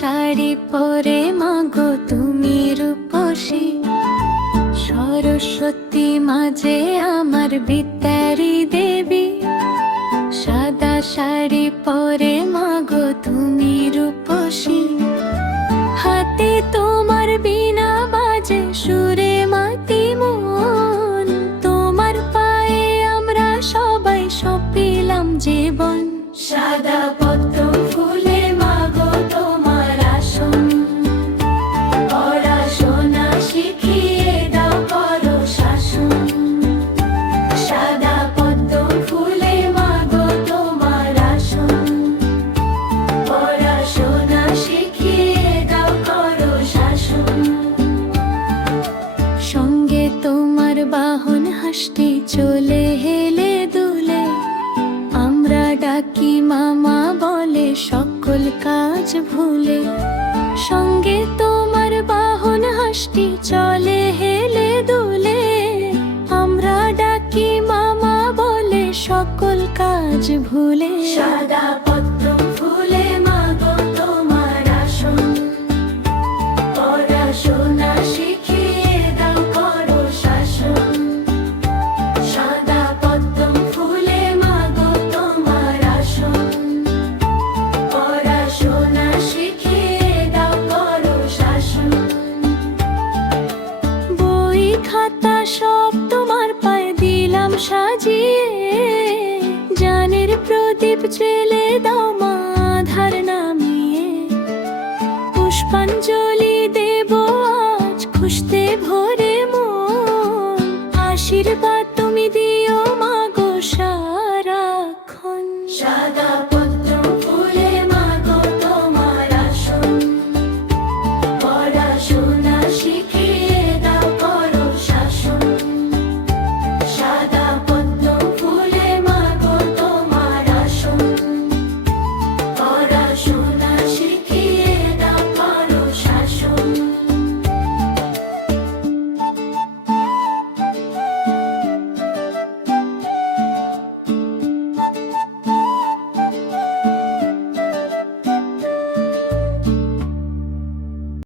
শাড়ি পরে মাগো তুমি রূপসী, সরস্বতী মাঝে আমার বিদ্যারি দেবী। সাদা শাড়ি পরে মাগো তুমি রূপসী, হাতে তোমার বীণা বাজে সুরে মাতি মন। তোমার পায়ে আমরা সবাই সপিলাম জীবন। সাদা পদ্ম ফুলে মাগো তোমার আসন, পড়াশোনা শিখিয়ে দাও করো শাসন। সাদা পদ্ম ফুলে মাগো তোমার আসন, পড়াশোনা শিখিয়ে দাও করো শাসন। সঙ্গে তোমার বাহন হাসটি চলে হেলে দুলে, আমরা ডাকি মামা বলে সকল কাজ ভুলে। সঙ্গে তোমার বাহন হাসটি চলে হেলে দুলে, আমরা ডাকি মামা বলে সকল কাজ ভুলে। সাদা পদ্ম ফুলে মাগো তোমার আসন, পড়াশোনা শিখিয়ে দাও করো শাসন। সাদা পদ্ম ফুলে মাগো তোমার আসন, পড়াশোনা শিখিয়ে দাও করো শাসন। বই খাতা সব তোমার পায়ে দিলাম সাজিয়ে, জানের প্রদীপ জেলে দাও মা আধার নামিয়ে। পুষ্পাঞ্জলি দেব আজ খুশতে ভরে মন, আশীর্বাদ তুমি দিও মাগো সারাক্ষণ। সাদা